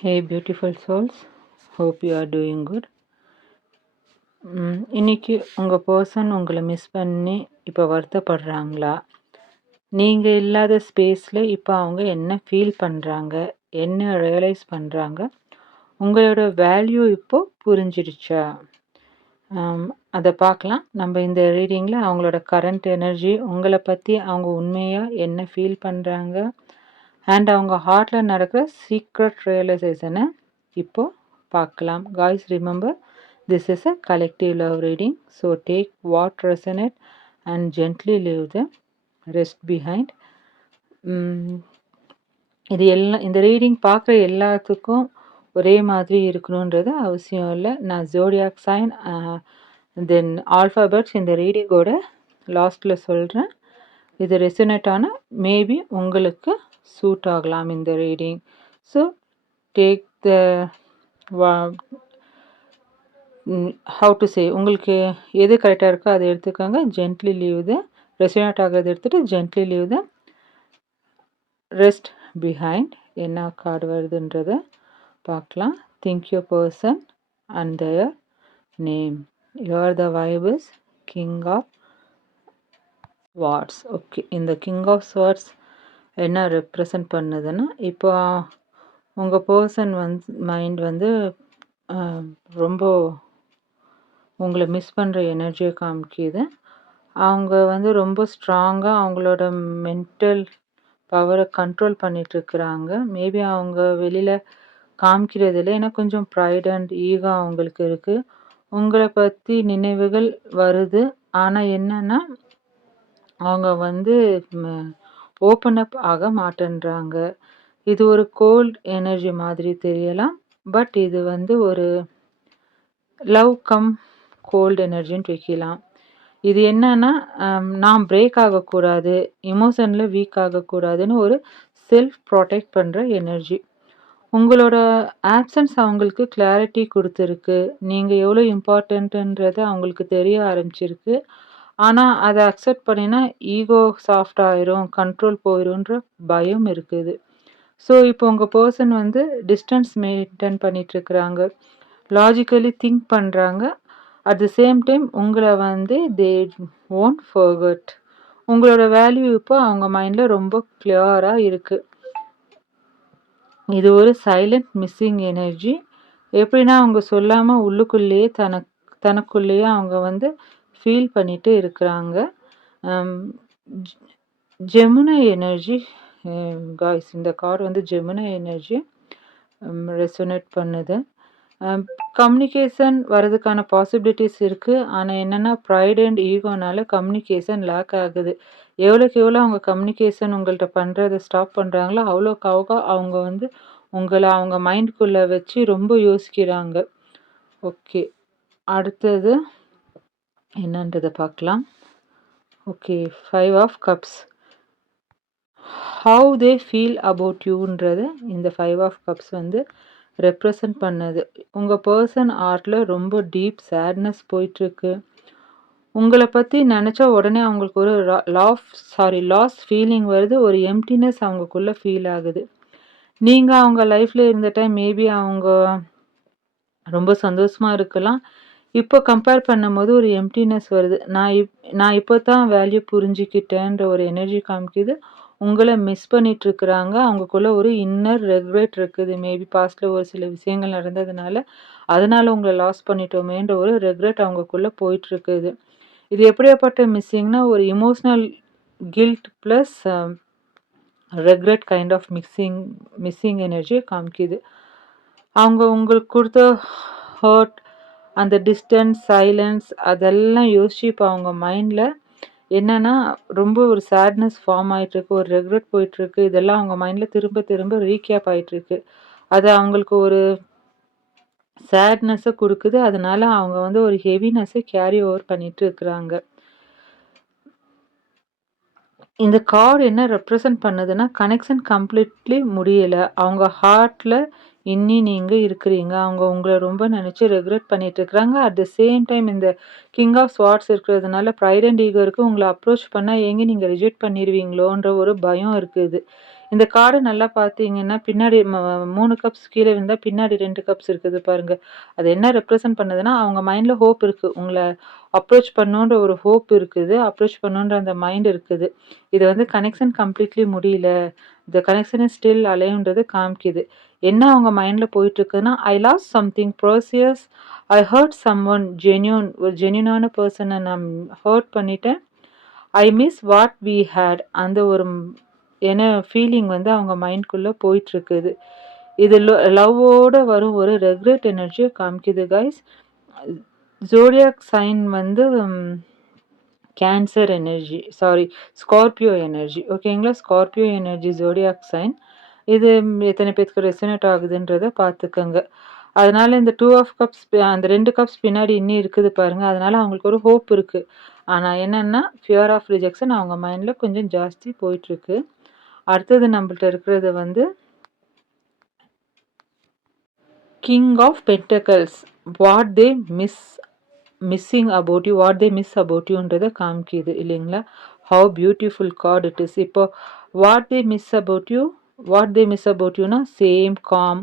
Hey, beautiful souls. Hope you are doing good. இன்னைக்கு உங்கள் person உங்களை மிஸ் பண்ணி இப்போ வருத்தப்படுறாங்களா? நீங்கள் இல்லாத ஸ்பேஸில் இப்போ அவங்க என்ன ஃபீல் பண்ணுறாங்க, என்ன ரியலைஸ் பண்ணுறாங்க, உங்களோட வேல்யூ இப்போ புரிஞ்சிடுச்சா? அதை பார்க்கலாம். நம்ம இந்த ரீடிங்கில் அவங்களோட கரண்ட் எனர்ஜி, உங்களை பற்றி அவங்க உண்மையாக என்ன ஃபீல் பண்ணுறாங்க அண்ட் அவங்க ஹார்ட்டில் நடக்கிற சீக்ரெட் ரியலைசேஷனை இப்போ பார்க்கலாம். Guys, remember, this is a collective love reading. So take what resonate and gently leave the rest behind. இது எல்லாம் இந்த ரீடிங் பார்க்குற எல்லாத்துக்கும் ஒரே மாதிரி இருக்கணுன்றது அவசியம் இல்லை. நான் ஜோடியாக் சைன் தென் ஆல்ஃபாபெட்ஸ் இந்த ரீடிங்கோட லாஸ்ட்டில் சொல்கிறேன். இது ரெசனேட் ஆனால் மேபி உங்களுக்கு சூட் ஆகலாம் இந்த reading. So take the how to say, உங்களுக்கு எது கரெக்டாக இருக்கோ அதை எடுத்துக்கோங்க. ஜென்ட்லி லீவ் த ரெசனேட் ஆகிறது எடுத்துகிட்டு gently leave the rest behind. என்ன கார்டு வருதுன்றதை பார்க்கலாம். Think your person and their name. Your the vibes king of swords. Okay, இந்த கிங் ஆஃப் ஸ்வார்ட்ஸ் என்ன ரெப்ரசன்ட் பண்ணுதுன்னா, இப்போ உங்கள் பர்சன் மைண்ட் ரொம்ப உங்களை மிஸ் பண்ணுற எனர்ஜியை காமிக்கிது. அவங்க ரொம்ப ஸ்ட்ராங்காக அவங்களோட மென்டல் பவரை கண்ட்ரோல் பண்ணிகிட்ருக்குறாங்க. மேபி அவங்க வெளியில் காமிக்கிறதில்ல, ஏன்னா கொஞ்சம் ப்ரைட் அண்ட் ஈகோ அவங்களுக்கு இருக்குது. உங்களை பற்றி நினைவுகள் வருது, ஆனால் என்னென்னா அவங்க ஓப்பன் அப் ஆக மாட்டேன்றாங்க. இது ஒரு கோல்ட் எனர்ஜி மாதிரி தெரியலாம், பட் இது ஒரு லவ் கம் கோல்டு எனர்ஜின்னு வைக்கலாம். இது என்னன்னா, நான் பிரேக் ஆகக்கூடாது, எமோஷனில் வீக் ஆகக்கூடாதுன்னு ஒரு செல்ஃப் ப்ரொடெக்ட் பண்ணுற எனர்ஜி. உங்களோட ஆப்சன்ஸ் அவங்களுக்கு கிளாரிட்டி கொடுத்துருக்கு. நீங்கள் எவ்வளோ இம்பார்ட்டன்ட்டுன்றது அவங்களுக்கு தெரிய ஆரம்பிச்சிருக்கு. ஆனால் அதை அக்செப்ட் பண்ணினா ஈகோ சாஃப்ட் ஆயிரும், கண்ட்ரோல் போயிடும்ன்ற பயம் இருக்குது. ஸோ இப்போ உங்கள் பர்சன் டிஸ்டன்ஸ் மெயின்டைன் பண்ணிகிட்ருக்குறாங்க, லாஜிக்கலி திங்க் பண்ணுறாங்க. அட் த சேம் டைம் உங்களை தே ஓன்ட் ஃபர்கெட். உங்களோட வேல்யூ இப்போ அவங்க மைண்டில் ரொம்ப கிளியராக இருக்குது. இது ஒரு சைலண்ட் மிஸ்ஸிங் எனர்ஜி. எப்படின்னா அவங்க சொல்லாமல் உள்ளுக்குள்ளேயே தனக்குள்ளேயே அவங்க ஃபீல் பண்ணிட்டு இருக்கிறாங்க. ஜெமுனா எனர்ஜி காய்ஸ், இந்த கார்டு ஜெமுனா எனர்ஜி ரெசோனேட் பண்ணுது. கம்யூனிகேஷன் வர்றதுக்கான பாசிபிலிட்டிஸ் இருக்குது, ஆனால் என்னென்னா ப்ரைட் அண்ட் ஈகோனால கம்யூனிகேஷன் லேக் ஆகுது. எவ்வளோக்கு எவ்வளோ அவங்க கம்யூனிகேஷன் உங்கள்கிட்ட பண்ணுறதை ஸ்டாப் பண்ணுறாங்களோ அவ்வளோக்கு அவங்க உங்களை அவங்க மைண்டுக்குள்ளே வச்சு ரொம்ப யோசிக்கிறாங்க. ஓகே, அடுத்தது என்னன்றதை பார்க்கலாம். Okay, 5 of cups. How they feel about யூன்றது இந்த 5 ஆஃப் கப்ஸ் ரெப்ரசன்ட் பண்ணுது. உங்கள் பர்சன் ஆர்ட்டில் ரொம்ப டீப் சேட்னஸ் போயிட்டுருக்கு. உங்களை பற்றி நினச்சா உடனே அவங்களுக்கு ஒரு லாஸ் ஃபீலிங் வருது, ஒரு எம்டினஸ் அவங்களுக்குள்ளே ஃபீல் ஆகுது. நீங்கள் அவங்க லைஃப்பில் இருந்த டைம் மேபி அவங்க ரொம்ப சந்தோஷமாக இருக்கலாம். இப்போ கம்பேர் பண்ணும்போது ஒரு எம்டினஸ் வருது. நான் இப்போ தான் வேல்யூ புரிஞ்சுக்கிட்டேன்ற ஒரு எனர்ஜி காமிக்குது. உங்களை மிஸ் பண்ணிகிட்ருக்குறாங்க. அவங்களுக்குள்ள ஒரு இன்னர் ரெக்ரெட் இருக்குது. மேபி பாஸ்ட்டில் ஒரு சில விஷயங்கள் நடந்ததுனால அதனால் உங்களை லாஸ் பண்ணிட்டோமேன்ற ஒரு ரெக்ரெட் அவங்களுக்குள்ளே போயிட்டுருக்குது. இது எப்படியாப்பட்ட மிஸ்ஸிங்னா ஒரு emotional guilt plus regret kind of missing எனர்ஜியை காமிக்குது. அவங்க உங்களுக்கு கொடுத்த ஹர்ட், அந்த டிஸ்டன்ஸ், சைலன்ஸ் அதெல்லாம் யோசிச்சு இப்போ அவங்க மைண்டில் என்னென்னா ரொம்ப ஒரு சேட்னஸ் ஃபார்ம் ஆகிட்டுருக்கு, ஒரு ரெக்ரெட் போயிட்டுருக்கு. இதெல்லாம் அவங்க மைண்டில் திரும்ப திரும்ப ரீகேப் ஆகிட்டுருக்கு. அது அவங்களுக்கு ஒரு சேட்னஸை கொடுக்குது. அதனால அவங்க ஒரு ஹெவினஸை கேரி ஓவர் பண்ணிட்டு இருக்கிறாங்க. இந்த கார்டு என்ன ரெப்ரசன்ட் பண்ணுதுன்னா, கனெக்ஷன் கம்ப்ளீட்லி முடியலை. அவங்க ஹார்ட்டில் நீங்கள் இருக்கிறீங்க. அவங்க உங்களை ரொம்ப நினச்சி ரெக்ரெட் பண்ணிட்டு இருக்கிறாங்க. அட் த சேம் டைம் இந்த கிங் ஆஃப் ஸ்வார்ட்ஸ் இருக்கிறதுனால ப்ரைட் அண்ட் ஈகோ இருக்குது. உங்களை அப்ரோச் பண்ணால் நீங்கள் ரிஜெக்ட் பண்ணிடுவீங்களோன்ற ஒரு பயம் இருக்குது. இந்த கார்டு நல்லா பார்த்தீங்கன்னா, பின்னாடி 3 கப்ஸ் கீழ விழுந்தா பின்னாடி 2 கப்ஸ் இருக்குது பாருங்க. அது என்ன ரெப்ரசன்ட் பண்ணுதுன்னா, அவங்க மைண்ட்ல ஹோப் இருக்கு. உங்கள அப்ரோச் பண்ணணுன்ற ஒரு ஹோப் இருக்குது. அப்ரோச் பண்ணணுன்ற அந்த மைண்ட் இருக்குது. இது வந்து கனெக்ஷன் கம்ப்ளீட்லி முடியல. த கனெக்ஷன் இஸ் ஸ்டில் அலைவ்ன்றது காமிக்குது. என்ன அவங்க மைண்ட்ல போயிட்டுருக்குன்னா, I lost something precious. I hurt someone genuine. ஒரு ஜென்யூனான பெர்சன நான் ஹர்ட் பண்ணிட்டேன். I miss what we had. அந்த ஒரு என்ன ஃபீலிங் வந்து அவங்க மைண்ட்குள்ள போயிட்டுருக்குது. இது லவ்வோட வரும் ஒரு ரெக்ரெட் எனர்ஜிய காமிக்குது கைஸ். ஜோடியாக் சைன் வந்து Cancer energy, sorry Scorpio energy. ஓகேங்களா? Scorpio energy zodiac sign. இது எத்தனை பேத்துக்கு ரெசனேட் ஆகுதுன்றத பார்த்துக்கங்க. அதனால இந்த 2 ஆஃப் கப்ஸ் அந்த 2 கப்ஸ் பின்னாடி இன்னும் இருக்குது பாருங்க. அதனால அவங்களுக்கு ஒரு ஹோப் இருக்கு. ஆனா என்னன்னா, ஃபியர் ஆஃப் ரிஜெக்ஷன் அவங்க மைண்ட்ல கொஞ்சம் ஜாஸ்தி போயிட்டுருக்கு. அடுத்தது நம்மள்ட்ட இருக்கிறது வந்து king of pentacles. What they missing about you, what they miss about யூன்றத காமிக்குது இல்லைங்களா? How beautiful card it is. இப்போ வாட் தே மிஸ் அபவுட் யூனா சேம் காம்,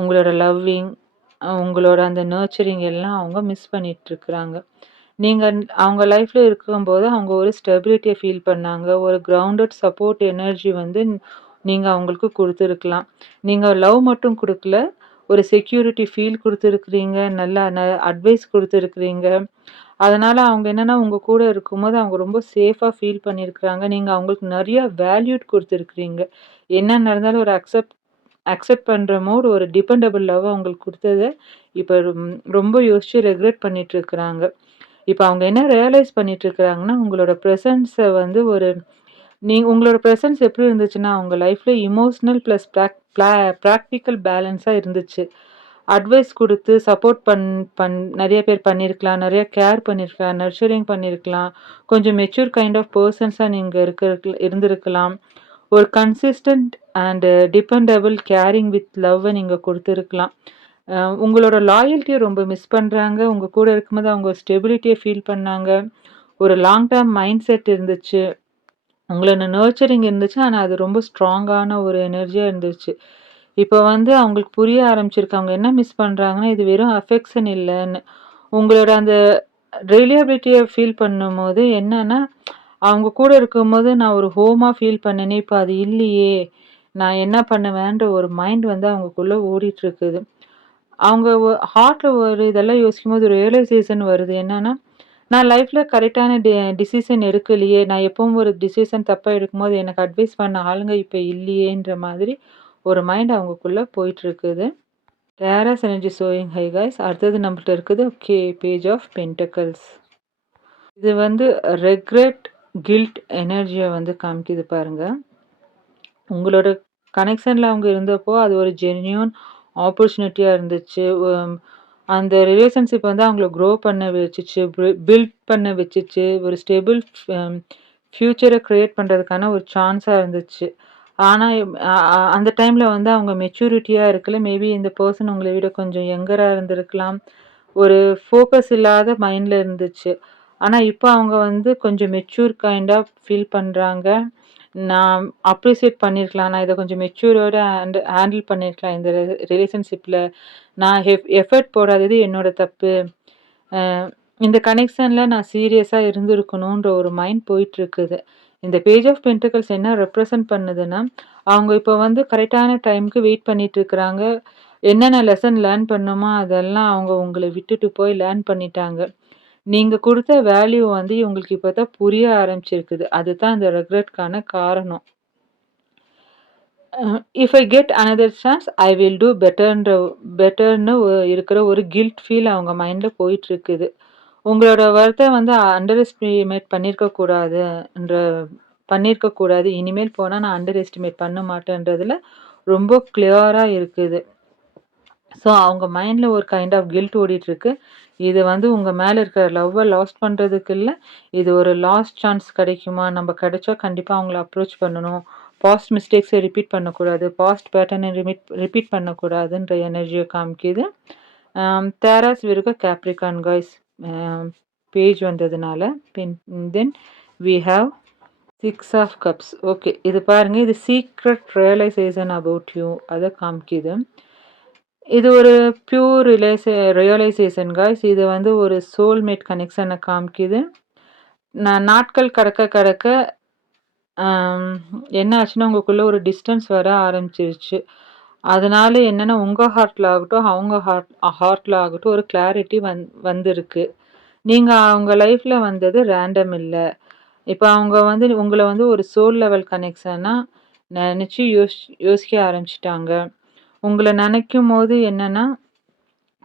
உங்களோட லவ்விங், உங்களோட அந்த நர்ச்சரிங் எல்லாம் அவங்க மிஸ் பண்ணிட்டுருக்குறாங்க. நீங்கள் அவங்க லைஃப்பில் இருக்கும்போது அவங்க ஒரு ஸ்டெபிலிட்டியை ஃபீல் பண்ணாங்க. ஒரு கிரவுண்டட் சப்போர்ட் எனர்ஜி வந்து நீங்கள் அவங்களுக்கு கொடுத்துருக்கலாம். நீங்கள் லவ் மட்டும் கொடுக்கல, ஒரு செக்யூரிட்டி ஃபீல் கொடுத்துருக்குறீங்க. நல்லா அட்வைஸ் கொடுத்துருக்குறீங்க. அதனால் அவங்க என்னென்னா உங்கள் கூட இருக்கும்போது அவங்க ரொம்ப சேஃபாக ஃபீல் பண்ணியிருக்கிறாங்க. நீங்கள் அவங்களுக்கு நிறைய வேல்யூட் கொடுத்துருக்குறீங்க. என்ன நடந்தாலும் ஒரு அக்செப்ட் பண்ணுற மோட், ஒரு டிபெண்டபிள் லவ் அவங்களுக்கு கொடுத்தத இப்போ ரொம்ப யோசித்து ரெக்ரெட் பண்ணிகிட்ருக்குறாங்க. இப்போ அவங்க என்ன ரியலைஸ் பண்ணிகிட்ருக்குறாங்கன்னா, உங்களோட ப்ரெசன்ஸை வந்து உங்களோட ப்ரெசன்ஸ் எப்படி இருந்துச்சுன்னா, அவங்க லைஃப்பில் இமோஷ்னல் ப்ளஸ் ப்ராக்டிக்கல் பேலன்ஸாக இருந்துச்சு. அட்வைஸ் கொடுத்து சப்போர்ட் நிறைய பேர் பண்ணியிருக்கலாம். நிறைய கேர் பண்ணியிருக்கலாம். நர்ச்சரிங் பண்ணியிருக்கலாம். கொஞ்சம் மெச்சூர் கைண்ட் ஆஃப் பர்சன்ஸாக நீங்கள் இருந்திருக்கலாம். ஒரு consistent and dependable caring with லவ்வை நீங்கள் கொடுத்துருக்கலாம். உங்களோட லாயல்ட்டியை ரொம்ப மிஸ் பண்ணுறாங்க. உங்கள் கூட இருக்கும்போது அவங்க ஸ்டெபிலிட்டியை ஃபீல் பண்ணாங்க. ஒரு லாங் டேர்ம் மைண்ட் செட் இருந்துச்சு. உங்களோட நர்ச்சரிங் இருந்துச்சு. ஆனால் அது ரொம்ப ஸ்ட்ராங்கான ஒரு எனர்ஜியாக இருந்துச்சு. இப்போ வந்து அவங்களுக்கு புரிய ஆரம்பிச்சிருக்கு. அவங்க என்ன மிஸ் பண்ணுறாங்கன்னா, இது வெறும் அஃபெக்ஷன் இல்லைன்னு. உங்களோட அந்த ரிலையபிலிட்டியை ஃபீல் பண்ணும்போது என்னன்னா, அவங்க கூட இருக்கும்போது நான் ஒரு ஹோமாக ஃபீல் பண்ணேனே, இப்போ அது இல்லையே, நான் என்ன பண்ணுவேன்ற ஒரு மைண்ட் வந்து அவங்களுக்குள்ளே ஓடிட்டுருக்குது. அவங்க ஹார்ட்டில் ஒரு இதெல்லாம் யோசிக்கும்போது ஒரு ரியலைசேஷன் வருது. என்னன்னா, நான் லைஃப்பில் கரெக்டான டிசிஷன் எடுக்கலையே, நான் எப்பவும் ஒரு டிசிஷன் தப்பாக எடுக்கும்போது எனக்கு அட்வைஸ் பண்ண ஆளுங்க இப்போ இல்லையேன்ற மாதிரி ஒரு மைண்ட் அவங்களுக்குள்ளே போயிட்டுருக்குது. டேரஸ் எனர்ஜி ஷோயிங் ஹை கைஸ். அடுத்தது நம்மள்ட்ட இருக்குது பேஜ் ஆஃப் பென்டக்கிள்ஸ். இது வந்து ரெக்ரெட், கில்ட் எனர்ஜியை வந்து காமிக்குது பாருங்க. உங்களோட கனெக்ஷனில் அவங்க இருந்தப்போ அது ஒரு ஜென்யூன் ஆப்பர்ச்சுனிட்டியாக இருந்துச்சு. அந்த ரிலேஷன்ஷிப் வந்து அவங்கள க்ரோ பண்ண வச்சுச்சு, பில்ட் பண்ண வச்சுச்சு. ஒரு ஸ்டேபிள் ஃப்யூச்சரை க்ரியேட் பண்ணுறதுக்கான ஒரு சான்ஸாக இருந்துச்சு. ஆனால் அந்த டைமில் வந்து அவங்க மெச்சூரிட்டியாக இருக்கல. மேபி இந்த பர்சன் உங்களை விட கொஞ்சம் யங்கராக இருந்திருக்கலாம். ஒரு ஃபோக்கஸ் இல்லாத மைண்டில் இருந்துச்சு. ஆனால் இப்போ அவங்க வந்து கொஞ்சம் மெச்சூர் கைண்டாக ஃபீல் பண்ணுறாங்க. நான் அப்ரிஷியேட் பண்ணியிருக்கலாம். நான் இதை கொஞ்சம் மெச்சூரோட ஹேண்டில் பண்ணியிருக்கலாம். இந்த ரிலேஷன்ஷிப்பில் நான் எஃபர்ட் போடாதது என்னோட தப்பு. இந்த கனெக்ஷனில் நான் சீரியஸாக இருந்திருக்கணுன்ற ஒரு மைண்ட் போயிட்டுருக்குது. இந்த பேஜ் ஆஃப் பென்டக்கிள்ஸ் என்ன ரெப்ரசன்ட் பண்ணுதுன்னா, அவங்க இப்போ வந்து கரெக்டான டைமுக்கு வெயிட் பண்ணிகிட்ருக்குறாங்க. என்னென்ன லெசன் லேர்ன் பண்ணுமோ அதெல்லாம் அவங்க உங்களை விட்டுட்டு போய் லேர்ன் பண்ணிட்டாங்க. நீங்கள் கொடுத்த வேல்யூ வந்து இவங்களுக்கு இப்போ தான் புரிய ஆரம்பிச்சிருக்குது. அதுதான் இந்த ரெக்ரெட்கான காரணம். If I get another chance I will do பெட்டர்னு இருக்கிற ஒரு கில்ட் ஃபீல் அவங்க மைண்டில் போயிட்டுருக்குது. உங்களோட ஒர்த்தை வந்து அண்டர் எஸ்டிமேட் பண்ணியிருக்கக்கூடாது. இனிமேல் போனால் நான் அண்டர் எஸ்டிமேட் பண்ண மாட்டேன்றதில் ரொம்ப கிளியராக இருக்குது. ஸோ அவங்க மைண்டில் ஒரு கைண்ட் ஆஃப் கில்ட் ஓடிட்டுருக்கு. இது வந்து உங்கள் மேலே இருக்கிற லவ்வை லாஸ்ட் பண்ணுறதுக்கு இல்லை, இது ஒரு லாஸ்ட் சான்ஸ் கிடைக்குமா, நம்ம கிடைச்சா கண்டிப்பாக அவங்கள அப்ரோச் பண்ணணும், பாஸ்ட் மிஸ்டேக்ஸை ரிப்பீட் பண்ணக்கூடாது, பாஸ்ட் பேட்டர்னை ரிப்பீட் பண்ணக்கூடாதுன்ற எனர்ஜியை காமிக்குது. தேராஸ் விருக கேப்ரிகான் கைஸ் பேஜ் வந்ததுனால then we have 6 of cups. Okay. இது பாருங்க. இது சீக்ரெட் ரியலைசேஷன் அபவுட் யூ அத காமிக்குது. இது ஒரு பியூர் ரியலைசேஷன் காய்ஸ். இது வந்து ஒரு சோல்மேட் கனெக்ஷன காமிக்குது. நாட்கள் கடக்க கடக்க என்ன ஆச்சுன்னா, உங்களுக்குள்ள ஒரு டிஸ்டன்ஸ் வர ஆரம்பிச்சிருச்சு. அதனால என்னன்னா, உங்க ஹார்ட்ல ஆகட்டும், அவங்க ஹார்ட்ல ஆகட்டும் ஒரு கிளாரிட்டி வந்திருக்கு. நீங்க அவங்க லைஃப்ல வந்தது ரேண்டம் இல்ல. இப்ப அவங்க வந்து உங்கள வந்து ஒரு சோல் லெவல் கனெக்ஷனா நெனச்சு யோசிக்க ஆரம்பிச்சுட்டாங்க. உங்கள நெனைக்கும்போது என்னன்னா,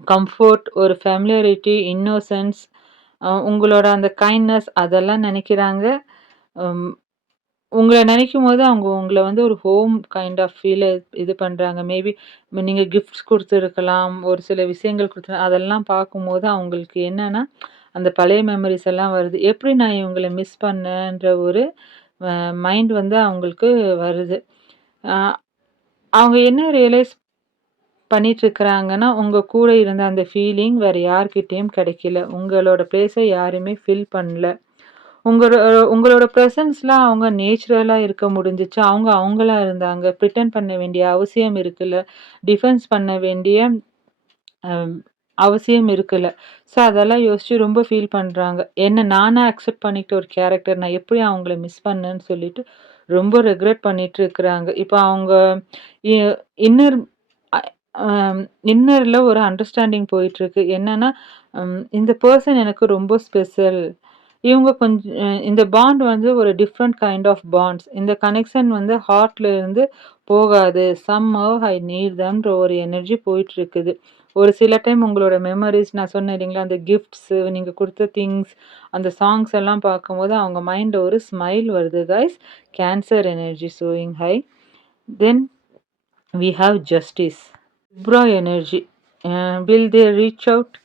கம்ஃபோர்ட், ஒரு ஃபேமிலியாரிட்டி, இன்னோசன்ஸ், உங்களோட அந்த கைண்ட்னஸ் அதெல்லாம் நெனைக்கிறாங்க. ம் உங்கள நெனைக்கும்போது அவங்க உங்கள வந்து ஒரு ஹோம் கைண்ட் ஆஃப் இது பண்றாங்க. மேபி நீங்க கிஃப்ட்ஸ் குடுத்துருக்கலாம். ஒரு சில விஷயங்கள் அதெல்லாம் பார்க்கும்போது அவங்களுக்கு என்னன்னா, அந்த பழைய மெமரீஸ் எல்லாம் வருது. எப்படி நான் இவங்கள மிஸ் பண்ணேன்ற ஒரு அ மைண்ட் வந்து அவங்களுக்கு வருது. அ அவங்க என்ன ரியலைஸ் பண்ணிட்டுருக்கிறாங்கன்னா, உங்க கூட இருந்த அந்த ஃபீலிங் வேற யார்கிட்டயும் கிடைக்கல. உங்களோட பிளேஸ யாருமே ஃபில் பண்ணல. உங்களோ உங்களோட பிரசன்ஸ்ல அவங்க நேச்சுரலா இருக்க முடிஞ்சுச்சு. அவங்க அவங்களா இருந்தாங்க. பிரிட்டண்ட் பண்ண வேண்டிய அவசியம் இருக்குல்ல. டிஃபென்ஸ் பண்ண வேண்டிய அம் அவசியம் இருக்குல்ல. ஸோ அதெல்லாம் யோசிச்சு ரொம்ப ஃபீல் பண்றாங்க. என்ன நானா அக்செப்ட் பண்ணிக்கிட்ட ஒரு கேரக்டர். நான் எப்படி அவங்கள மிஸ் பண்ணேன்னு சொல்லிட்டு ரொம்ப ரெக்ரெட் பண்ணிட்டு இருக்கிறாங்க. இப்ப அவங்க இ இன்னர் அ அம் இன்னர்ல ஒரு அண்டர்ஸ்டாண்டிங் போயிட்டுருக்கு. என்னன்னா, இந்த பெர்சன் எனக்கு ரொம்ப ஸ்பெஷல். இவங்க இந்த பாண்ட் வந்து ஒரு டிஃப்ரெண்ட் கைண்ட் ஆஃப் பாண்ட்ஸ். இந்த கனெக்ஷன் வந்து ஹார்ட்ல இருந்து போகாது. சம்ஹவ் ஐ நீட் தெம்ன்ற ஒரு எனர்ஜி போயிட்டுருக்குது. ஒரு சில டைம் உங்களோட மெமரீஸ் நான் சொன்னேன் இல்லைங்களா, அந்த கிஃப்ட்ஸு, நீங்க குடுத்த திங்ஸ், அந்த சாங்ஸ் எல்லாம் பார்க்கும்போது அவங்க மைண்ட்ல ஒரு ஸ்மைல் வருது guys. Cancer energy showing high. Then we have justice. Libra energy. Will they reach out?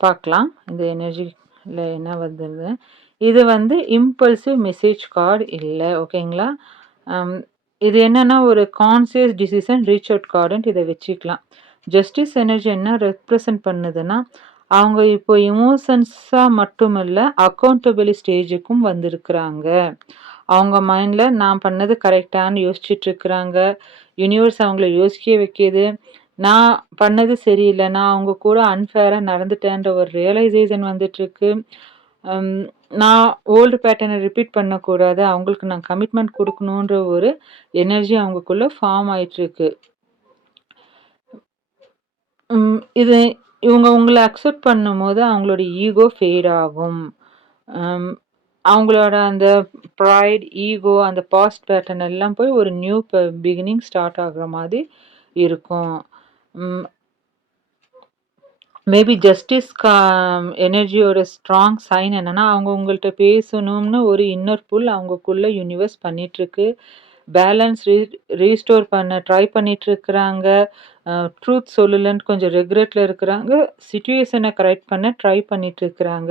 பார்க்கலாம். இந்த எனர்ஜில என்ன வருதுன்னு. இது வந்து இம்பல்சிவ் மெசேஜ் கார்டு இல்ல. ஓகேங்களா? அம் இது என்னன்னா ஒரு கான்ஷியஸ் டிசிஷன் ரீச் அவுட் கார்டுன்ட்டு இத வச்சுக்கலாம். ஜஸ்டிஸ் எனர்ஜி என்ன ரெப்ரசன்ட் பண்ணுதுன்னா, அவங்க இப்போ எமோஷன்ஸா மட்டும் இல்ல, அக்கவுண்டபிள் ஸ்டேஜுக்கும் வந்திருக்கிறாங்க. அவங்க மைண்ட்ல நான் பண்ணது கரெக்ட்டான்னு யோசிச்சுட்டு இருக்கிறாங்க. யூனிவர்ஸ் அவங்கள யோசிக்க வைக்கிது. நான் பண்ணது சரியில்ல. நான் அவங்க கூட அன்ஃபேரா நடந்துட்டேன்ற ஒரு ரியலைசேஷன் வந்துட்டுருக்கு. அம் நான் ஓல்டு பேட்டர்ன ரிப்பீட் பண்ணக்கூடாது. அவங்களுக்கு நான் கமிட்மெண்ட் குடுக்கணுன்ற ஒரு எனர்ஜி அவங்களுக்குள்ள ஃபார்ம் ஆயிட்டுருக்கு. இது இவங்க உங்கள அக்செப்ட் பண்ணும்போது அவங்களோட ஈகோ ஃபேட் ஆகும். அம் அவங்களோட அந்த ப்ரைட், ஈகோ, அந்த பாஸ்ட் பேட்டர்ன் எல்லாம் போய் ஒரு நியூ பிகினிங் ஸ்டார்ட் ஆகுற மாதிரி இருக்கும். ம் மேபி ஜஸ்டிஸ் எனர்ஜியோட ஸ்ட்ராங் சைன் என்னன்னா, அவங்க உங்கள்ட்ட பேசணும்னு ஒரு இன்னர் புல் அவங்கக்குள்ள யூனிவர்ஸ் பண்ணிட்டுருக்கு. பேலன்ஸ் ரீஸ்டோர் பண்ண ட்ரை பண்ணிட்டுருக்குறாங்க. ட்ரூத் சொல்லலன்ட்டு கொஞ்சம் ரெக்ரெட்ல இருக்கிறாங்க. சிச்சுவேஷன கரெக்ட் பண்ண ட்ரை பண்ணிட்டுருக்குறாங்க.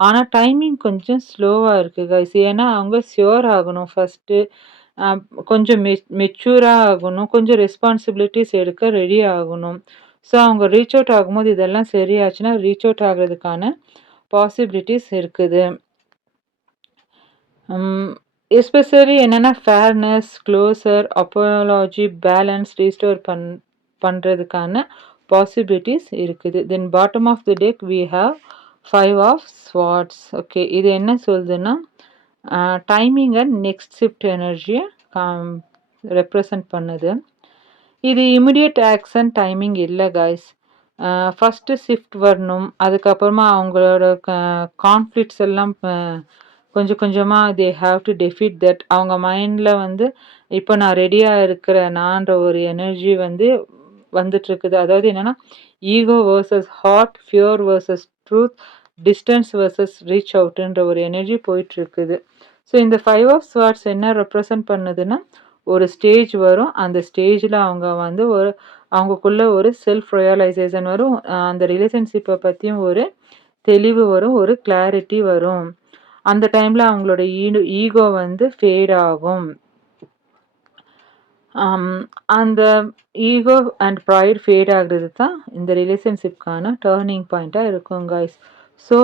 ஆனா டைமிங் கொஞ்சம் ஸ்லோவா இருக்கு கைஸ். ஏன்னா அவங்க ஷ்யூர் ஆகணும் ஃபர்ஸ்ட்டு. அ கொஞ்சம் மெச்சூரா ஆகணும். கொஞ்சம் ரெஸ்பான்சிபிலிட்டீஸ் எடுக்க ரெடி ஆகணும். ஸோ அவங்க ரீச் அவுட் ஆகும்போது இதெல்லாம் சரியாச்சுன்னா, ரீச் அவுட் ஆகுறதுக்கான பாசிபிலிட்டீஸ் இருக்குது. எஸ்பெஷலி என்னன்னா fairness, closure, apology, balance restore பண்றதுக்கான பாசிபிலிட்டீஸ் இருக்குது. Then bottom of the deck we have 5 of swords. Okay. இது என்ன சொல்லுதுன்னா, டைமிங் அண்ட் நெக்ஸ்ட் ஷிஃப்ட் எனர்ஜிய ரெப்ரசன்ட் பண்ணுது. இது இமிடியேட் ஆக்ஷன் டைமிங் இல்ல காய்ஸ். ஃபர்ஸ்ட்டு ஷிஃப்ட் வரணும். அதுக்கப்புறமா அவங்களோட கான்ஃப்ளிக்ட்ஸ் எல்லாம் கொஞ்சம் கொஞ்சமா they have to defeat that. அவங்க மைண்ட்ல வந்து இப்போ நான் ரெடியா இருக்கிறேனான்ற ஒரு எனர்ஜி வந்து வந்துட்டுருக்குது. அதாவது என்னன்னா, ego versus heart, fear versus truth, distance versus reach அவுட்ன்ற ஒரு எனர்ஜி போயிட்டுருக்குது. ஸோ இந்த 5 ஆஃப் ஸ்வார்ட்ஸ் என்ன ரெப்ரசன்ட் பண்ணுதுன்னா, ஒரு ஸ்டேஜ் வரும். அந்த ஸ்டேஜ்ல அவங்க வந்து அவங்கக்குள்ள ஒரு செல்ஃப் ரியலைசேஷன் வரும். அந்த ரிலேஷன்ஷிப்ப பத்தியும் ஒரு தெளிவு வரும். ஒரு கிளாரிட்டி வரும். அந்த டைம்ல அவங்களோட ஈகோ வந்து ஃபேட் ஆகும். அந்த ஈகோ அண்ட் ப்ரைட் ஃபேட் ஆகுறது தான் இந்த ரிலேஷன்ஷிப்க்கான டர்னிங் பாயிண்ட்டா இருக்கும் காய்ஸ். ஸோ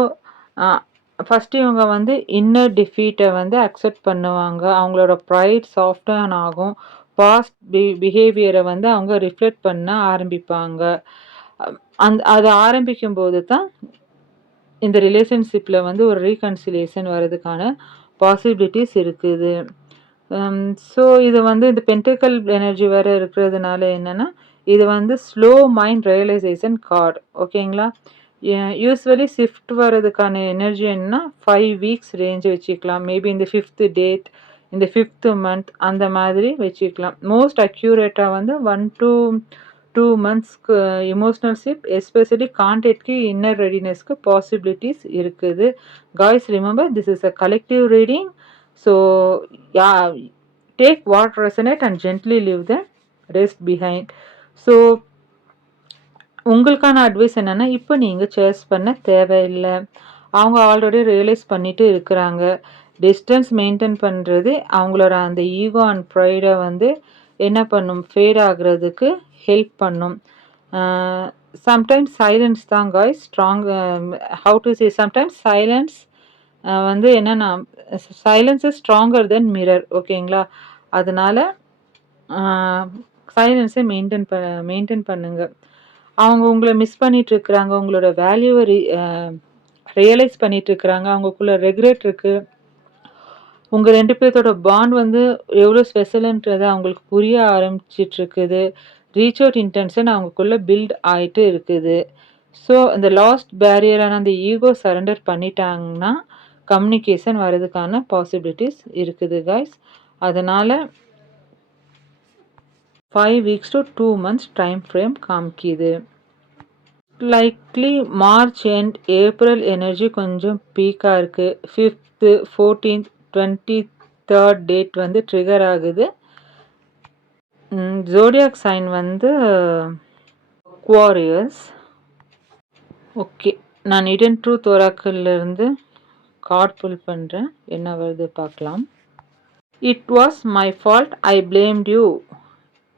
ஃபஸ்ட்டு இவங்க வந்து இன்னர் டிஃபீட்டை வந்து அக்செப்ட் பண்ணுவாங்க. அவங்களோட ப்ரைட் சாஃப்டன் ஆகும். பாஸ்ட் பிஹேவியரை வந்து அவங்க ரிஃப்ளெக்ட் பண்ண ஆரம்பிப்பாங்க. அது ஆரம்பிக்கும்போது தான் இந்த ரிலேஷன்ஷிப்பில் வந்து ஒரு ரீகன்சிலியேஷன் வர்றதுக்கான பாசிபிலிட்டிஸ் இருக்குது. ஸோ இது வந்து இந்த பென்டக்கல் எனர்ஜி வேறு இருக்கிறதுனால என்னென்னா, இது வந்து ஸ்லோ மைண்ட் ரியலைசேஷன் கார்டு. ஓகேங்களா? யூஸ்வலி ஷிஃப்ட் வர்றதுக்கான எனர்ஜி என்னன்னா 5 வீக்ஸ் ரேஞ்ச் வச்சுக்கலாம். மேபி இந்த 5th டேட், இந்த 5th மந்த் அந்த மாதிரி வச்சுக்கலாம். மோஸ்ட் அக்யூரேட்டாக வந்து 1 to 2 மந்த்ஸ்க்கு எமோஷ்னல் ஷிஃப்ட் எஸ்பெஷலி கான்டெக்ட்க்கு இன்னர் ரெடினஸ்க்கு பாசிபிலிட்டிஸ் இருக்குது. Guys remember this is a collective reading. So take what resonate and gently leave the rest behind. So உங்களுக்கான அட்வைஸ் என்னென்னா, இப்போ நீங்கள் சேஸ் பண்ண தேவையில்லை. அவங்க ஆல்ரெடி ரியலைஸ் பண்ணிட்டு இருக்கிறாங்க. டிஸ்டன்ஸ் மெயின்டைன் பண்ணுறது அவங்களோட அந்த ஈகோ அண்ட் ப்ரைடை வந்து என்ன பண்ணும், ஃபேட் ஆகுறதுக்கு ஹெல்ப் பண்ணும். சம்டைம்ஸ் சைலன்ஸ் தான் guys strong. How to say, sometimes silence வந்து என்னென்னா, silence is stronger then mirror. ஓகேங்களா? அதனால சைலன்ஸை மெயின்டைன் பண்ணுங்க. அவங்க உங்களை மிஸ் பண்ணிட்டு இருக்கிறாங்க. உங்களோட வேல்யூவை ரியலைஸ் பண்ணிட்டு இருக்கிறாங்க. அவங்களுக்குள்ள ரெக்ரெட் இருக்குது. உங்கள் 2 பேர்த்தோட பாண்ட் வந்து எவ்வளோ ஸ்பெஷலுன்றது அவங்களுக்கு புரிய ஆரம்பிச்சிட்ருக்குது. ரீச் அவுட் இன்டென்ஷன் அவங்களுக்குள்ள பில்ட் ஆகிட்டு இருக்குது. ஸோ இந்த லாஸ்ட் பேரியரான அந்த ஈகோ சரண்டர் பண்ணிட்டாங்கன்னா கம்யூனிகேஷன் வர்றதுக்கான பாசிபிலிட்டிஸ் இருக்குது காய்ஸ். அதனால் 5 weeks to 2 months time frame காமிக்கிது. Likely March and April energy கொஞ்சம் பீக்காக இருக்குது. 5th 14th 23rd டேட் வந்து ட்ரிகர் ஆகுது. ஜோடியாக் சைன் வந்து அக்வாரியஸ். ஓகே, நான் இடன் ட்ரூத் ஒராக்கிளிருந்து கார்ட் புல் பண்ணுறேன். என்ன வருது பார்க்கலாம். It was my fault, I blamed you,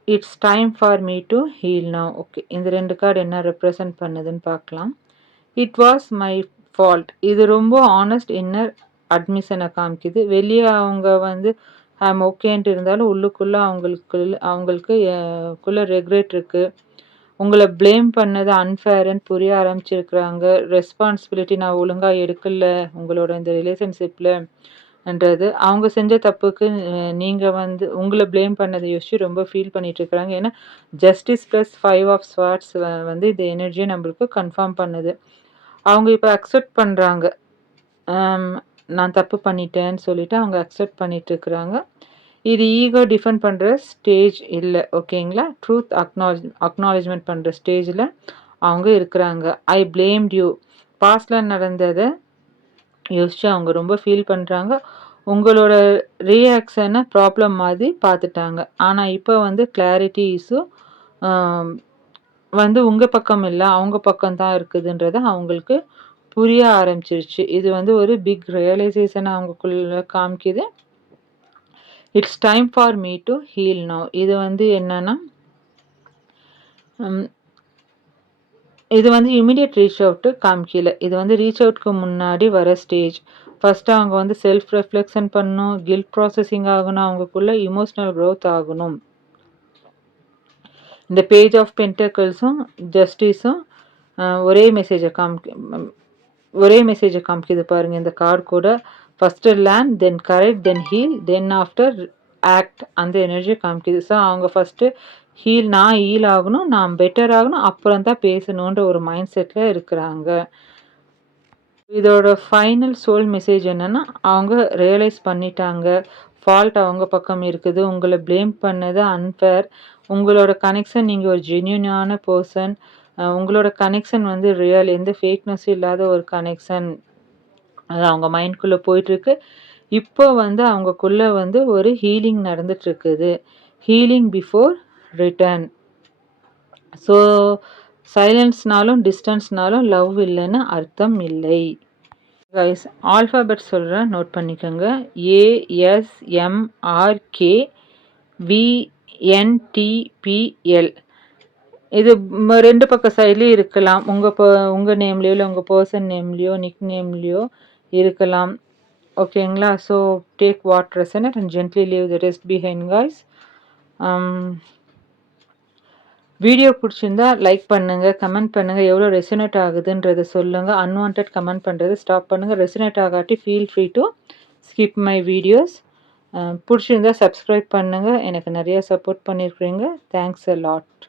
it's time for me to heal now. Okay, இந்த 2 கார்டு என்ன ரெப்ரசன்ட் பண்ணுதுன்னு பார்க்கலாம். இட் வாஸ் மை ஃபால்ட், இது ரொம்ப ஆனஸ்ட் இன்னர் அட்மிஷனை காமிக்குது. வெளியே அவங்க வந்து ஐம் ஓகேன்ட்டு இருந்தாலும் உள்ளுக்குள்ளே அவங்களுக்குள்ள ரெக்ரெட் இருக்குது. உங்களை ப்ளேம் பண்ணது அன்ஃபேர்ன்னு புரிய ஆரம்பிச்சிருக்கிறாங்க. ரெஸ்பான்சிபிலிட்டி நான் ஒழுங்காக எடுக்கல உங்களோட இந்த ரிலேஷன்ஷிப்பில்ன்றது. அவங்க செஞ்ச தப்புக்கு நீங்கள் வந்து உங்களை ப்ளேம் பண்ணதை யோசிச்சு ரொம்ப ஃபீல் பண்ணிகிட்ருக்குறாங்க. ஏன்னா ஜஸ்டிஸ் ப்ளஸ் 5 ஆஃப் ஸ்வார்ட்ஸ் வந்து இந்த எனர்ஜியை நம்மளுக்கு கன்ஃபார்ம் பண்ணுது. அவங்க இப்போ அக்செப்ட் பண்ணுறாங்க. நான் தப்பு பண்ணிட்டேன்னு சொல்லிவிட்டு அவங்க அக்செப்ட் பண்ணிகிட்ருக்குறாங்க. இது ஈகோ டிஃபெண்ட் பண்ணுற ஸ்டேஜ் இல்லை. ஓகேங்களா? ட்ரூத் அக்னாலேஜ்மெண்ட் பண்ணுற ஸ்டேஜில் அவங்க இருக்கிறாங்க. ஐ பிளேம்ட் யூ, பாஸ்டில் நடந்ததை யோசித்து அவங்க ரொம்ப ஃபீல் பண்ணுறாங்க. உங்களோட ரியாக்ஷனை ப்ராப்ளம் மாதிரி பார்த்துட்டாங்க. ஆனால் இப்போ வந்து கிளாரிட்டி இஷ்யூ வந்து உங்கள் பக்கம் இல்லை, அவங்க பக்கம்தான் இருக்குதுன்றதை அவங்களுக்கு புரிய ஆரம்பிச்சிருச்சு. இது வந்து ஒரு பிக் ரியலைசேஷன் அவங்களுக்குள்ள காமிக்குது. It's time for me to heal now. இது வந்து என்னன்னா, இது வந்து இமிடியட் ரீச் அவுட்டு காமிக்கல. இது வந்து ரீச் அவுட்க்கு முன்னாடி வர ஸ்டேஜ். ஃபஸ்ட்டு அவங்க வந்து செல்ஃப் ரெஃப்ளெக்ஷன் பண்ணணும், கில்ட் ப்ராசஸிங் ஆகணும், அவங்களுக்குள்ள இமோஷ்னல் க்ரோத் ஆகணும். இந்த பேஜ் ஆஃப் பென்டக்கிள்ஸும் ஜஸ்டிஸும் ஒரே மெசேஜை காமிக்குது பாருங்கள் இந்த கார்டு கூட. First learn, then correct, then heal, then after act, அந்த எனர்ஜி காமிக்குது. ஸோ அவங்க ஃபஸ்ட்டு நான் ஹீல் ஆகணும், நான் பெட்டர் ஆகணும், அப்புறம் தான் பேசணுன்ற ஒரு மைண்ட் செட்டில் இருக்கிறாங்க. இதோட ஃபைனல் சோல் மெசேஜ் என்னென்னா, அவங்க ரியலைஸ் பண்ணிட்டாங்க ஃபால்ட் அவங்க பக்கம் இருக்குது. உங்களை ப்ளேம் பண்ணது அன்ஃபேர். உங்களோட கனெக்ஷன், நீங்கள் ஒரு ஜென்யூனான பர்சன். உங்களோட கனெக்ஷன் வந்து ரியல், எந்த ஃபேக்னஸும் இல்லாத ஒரு கனெக்ஷன். அது அவங்க மைண்ட்குள்ளே போயிட்டுருக்கு. இப்போ வந்து அவங்கக்குள்ளே வந்து ஒரு ஹீலிங் நடந்துட்டுருக்குது. Healing before return. ஸோ சைலன்ஸ்னாலும் டிஸ்டன்ஸ்னாலும் லவ் இல்லைன்னு அர்த்தம் இல்லை. கைஸ், ஆல்ஃபாபெட் சொல்கிறேன், நோட் பண்ணிக்கோங்க. ASMRKVNTPL. இது 2 பக்க சைட்லேயும் இருக்கலாம். உங்கள் நேம்லேயோ இல்லை உங்கள் பர்சன் நேம்லேயோ நிக் நேம்லேயோ இருக்கலாம். ஓகேங்களா? So take what resonate and gently leave the rest behind guys. Video பிடிச்சிருந்தா லைக் பண்ணுங்கள், கமெண்ட் பண்ணுங்கள், எவ்வளோ ரெசனேட் ஆகுதுன்றதை சொல்லுங்கள். அன்வான்ட் கமெண்ட் பண்ணுறது ஸ்டாப் பண்ணுங்கள். ரெசனேட் ஆகாட்டி feel free to skip my videos. பிடிச்சிருந்தா சப்ஸ்கிரைப் பண்ணுங்கள். எனக்கு நிறையா சப்போர்ட் பண்ணியிருக்கிறீங்க. Thanks a lot.